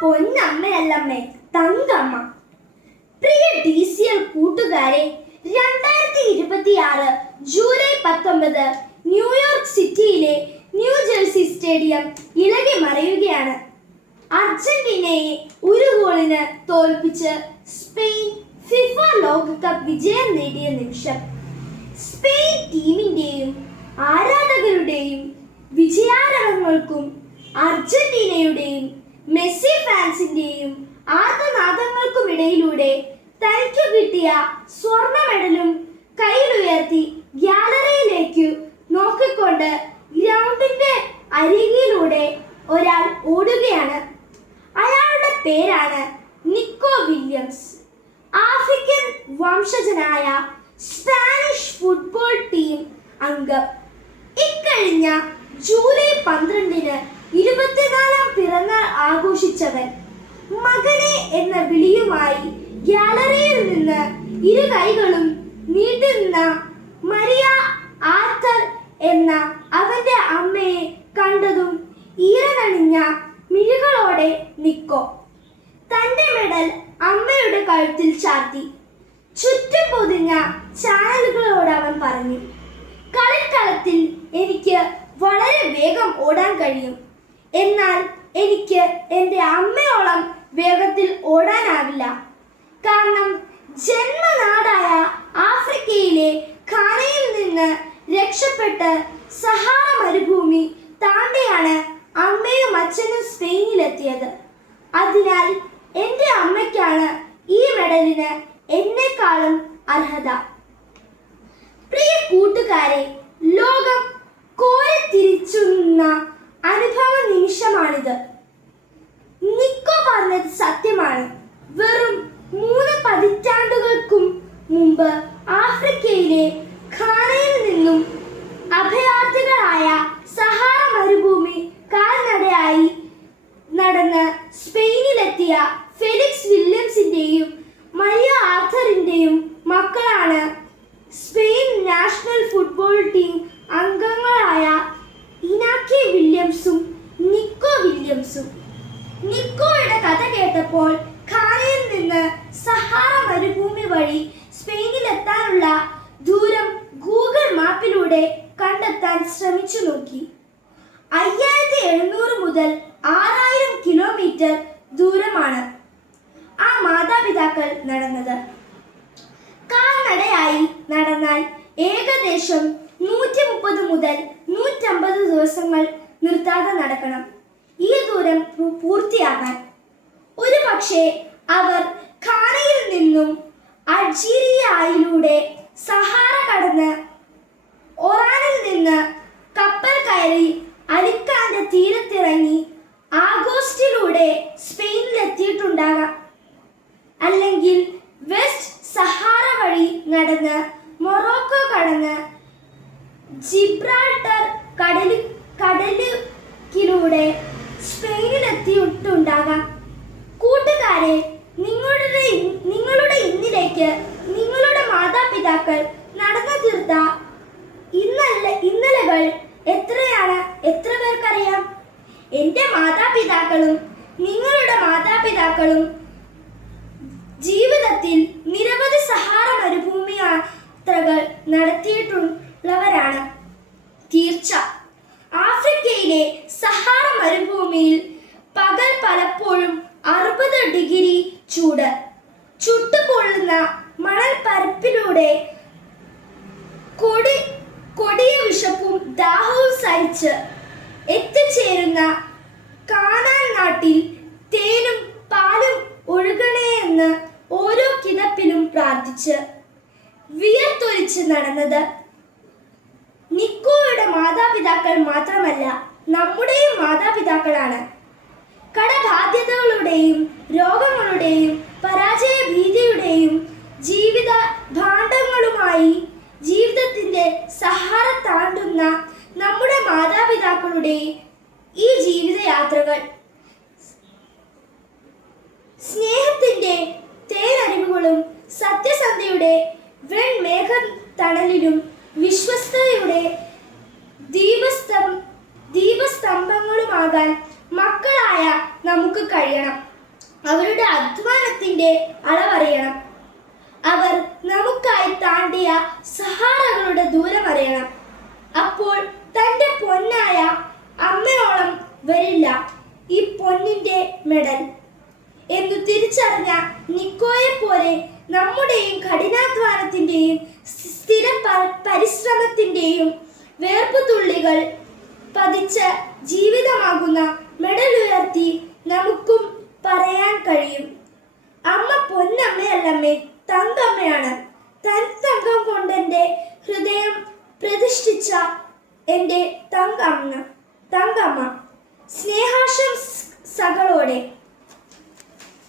പൊന്നമ്മയല്ലമ്മേ, തങ്കമ്മ. പ്രിയ DCL കൂട്ടുകാരെ, 2026 July 19 New York സിറ്റിയിലെ new jersey stadium ഇളകി മറയുകയാണ്. അർജന്റീനയെ 1 ഗോളിന് തോൽപ്പിച്ച് സ്പെയിൻ ഫിഫ ലോകകപ്പ് വിജയം നേടിയ നിമിഷം. സ്പെയിൻ ടീമിന്റെയും ആരാധകരുടെയും വിജയാരവങ്ങൾക്കും അർജന്റീനയുടെയും മെസ്സി ഫാൻസിന്റെയും ആർത്തനാദങ്ങൾക്കുമിടയിലൂടെ തനിക്ക് കിട്ടിയ സ്വർണ്ണ മെഡലും കൈയിലുയർത്തി ഗ്യാലറിയിലേക്ക് നോക്കിക്കൊണ്ട് ഗ്രൗണ്ടിന്റെ അരികിലൂടെ ഒരാൾ ഓടുകയാണ്. അയാളുടെ പേരാണ് നിക്കോ വില്യംസ്. ആഫ്രിക്കൻ വംശജനായ സ്പാനിഷ് ഫുട്ബോൾ ടീം അംഗം. ഇക്കഴിഞ്ഞ ജൂലൈ 12 24-ാം പിറന്നാൾ ആഘോഷിച്ചവൻ. മകനെ എന്ന വിളിയുമായി ഗ്യാലറിയിൽ നിന്ന് 2 കൈകളും നീട്ടി നിന്ന മരിയ ആർത്തർ എന്ന അവന്റെ അമ്മയെ കണ്ടതും ഈറനണിഞ്ഞ മിഴികളോടെ നിക്കോ തന്റെ മെഡൽ അമ്മയുടെ കഴുത്തിൽ ചാർത്തി. ചുറ്റും പൊതിഞ്ഞ ചാനലുകളോട് അവൻ പറഞ്ഞു, കളിക്കളത്തിൽ എനിക്ക് വളരെ വേഗം ഓടാൻ കഴിയും, എന്നാൽ എനിക്ക് എൻ്റെ അമ്മയോളം വേഗത്തിൽ ഓടാനാവില്ല. കാരണം ജന്മനാടായ ആഫ്രിക്കയിലെ ഘാനയിൽ നിന്ന് രക്ഷപ്പെട്ട് സഹാറ മരുഭൂമി താണ്ടിയാണ് അമ്മയും അച്ഛനും സ്പെയിനിലെത്തിയത്. അതിനാൽ എൻ്റെ അമ്മയ്ക്കാണ് ഈ മെഡലിന് എന്നെക്കാളും അർഹത. പ്രിയ കൂട്ടുകാരെ, ലോകം കോരിത്തിരിച്ചു നിന്ന അനുഭവ നിമിഷമാണിത്. നിക്കോ പറഞ്ഞത് സത്യമാണ്. വെറും 3 പതിറ്റാണ്ടുകൾക്കും മുമ്പ് ആഫ്രിക്കയിലെ ഘാനയിൽ നിന്നും അഭയാർത്ഥികളായ സഹാറ മരുഭൂമി കാൽനടയായി നടന്ന് സ്പെയിനിലെത്തിയ ഫെലിക്സ് വില്യംസിന്റെയും മരിയ ആർത്തറിന്റെയും മക്കളാണ് സ്പെയിൻ നാഷണൽ ഫുട്ബോൾ ടീം അംഗങ്ങളായ ഇനാക്കി വില്യംസും നിക്കോ വില്യംസും. നിക്കോയുടെ കഥ കേട്ടപ്പോൾ ഘാനയിൽ നിന്ന് സഹാറ മരുഭൂമി വഴി സ്പെയിനിലെത്താനുള്ള ദൂരം ഗൂഗിൾ മാപ്പിലൂടെ കണ്ടെത്താൻ ശ്രമിച്ചു നോക്കി. 5700 മുതൽ 6000 കിലോമീറ്റർ ദൂരമാണ് ആ മാതാപിതാക്കൾ നടന്നത്. കാൽനടയായി നടന്നാൽ ഏകദേശം 130 മുതൽ 150 ദിവസങ്ങൾ നിർത്താതെ നടക്കണം ഈ ദൂരം പൂർത്തിയാകാൻ. ഒരു പക്ഷേ അവർ ഘാനയിൽ നിന്നും അൾജീരിയയിലൂടെ സഹാറ കടന്ന് ഒറാനിൽ നിന്ന് കപ്പൽ കയറി അലിക്കാന്റെ തീരത്തിറങ്ങി ആഗോസ്റ്റിലൂടെ സ്പെയിനിലെത്തിയിട്ടുണ്ടാകാം. അല്ലെങ്കിൽ വെസ്റ്റ് സഹാറ വഴി നടന്ന് മൊറോക്കോ കടന്ന് ജിബ്രാൾട്ടർ കടലിലൂടെ സ്പെയിനിലെത്തിയിട്ടുണ്ടാകാം. കൂട്ടുകാരെ, നിങ്ങളുടെ ഇന്നിലേക്ക് നിങ്ങളുടെ മാതാപിതാക്കൾ നടന്നു തീർത്ത ഇന്നലകൾ എത്രയാണ്? എത്ര പേർക്കറിയാം? എൻ്റെ മാതാപിതാക്കളും നിങ്ങളുടെ മാതാപിതാക്കളും ജീവിതത്തിൽ നിരവധി സഹാറ മരുഭൂമി യാത്രകൾ നടത്തിയിട്ടുള്ളവരാണ്. തീർച്ച. ആഫ്രിക്കയിലെ സഹാറ മരുഭൂമിയിൽ പകൽ പലപ്പോഴും 60 ഡിഗ്രി ചൂട്. ചുട്ടുപൊള്ളുന്ന മണൽപ്പരപ്പിലൂടെ കൊടിയ വിശപ്പും ദാഹവും സഹിച്ച് എത്തിച്ചേരുന്ന കാനാൻ നാട്ടിൽ തേനും പാലും ഒഴുകണേ എന്ന് ഓരോ കിതപ്പിലും പ്രാർത്ഥിച്ച് വിയർത്തൊലിച്ച് നടന്നത് നിക്കോയുടെ മാതാപിതാക്കൾ മാത്രമല്ല, നമ്മുടെയും മാതാപിതാക്കളാണ്. കടബാധ്യതകളുടെയും രോഗങ്ങളുടെയും പരാജയ ഭീതിയുടെയും ജീവിത ഭാണ്ഡങ്ങളുമായി ജീവിതത്തിന്റെ സഹാറ താണ്ടുന്ന നമ്മുടെ മാതാപിതാക്കളുടെ ഈ ജീവിതയാത്രകൾ സ്നേഹത്തിന്റെ തേനറിവുകളും സത്യസന്ധയുടെ വെൺമേഘ തണലിലും വിശ്വസ്തയുടെ ദീപസ്തംഭങ്ങളുമാകാൻ മക്കളായ നമുക്ക് കഴിയണം. അവരുടെ അധ്വാനത്തിന്റെ അളവറിയണം. അവർ നമുക്കായി താണ്ടിയ സഹാറകളുടെ ദൂരം അറിയണം. അപ്പോൾ തന്റെ പൊന്നായ അമ്മയോളം വരില്ല ഈ പൊന്നിന്റെ മെഡൽ എന്നു തിരിച്ചറിഞ്ഞ നിക്കോയെ പോലെ നമ്മുടെയും കഠിനാധ്വാനത്തിന്റെയും സ്ഥിര പരിശ്രമത്തിന്റെയും വേർപ്പുതുള്ളികൾ പതിച്ച ജീവിതമാകുന്ന മെഡൽ ഉയർത്തി നമുക്കും പറയാൻ കഴിയും, അമ്മ പൊന്നമ്മയല്ലമ്മേ, തങ്കമ്മയാണ്. തങ്കം കൊണ്ടെന്റെ ഹൃദയം പ്രതിഷ്ഠിച്ച എൻ്റെ തങ്കമ്മ. സ്നേഹാശംസകളോടെ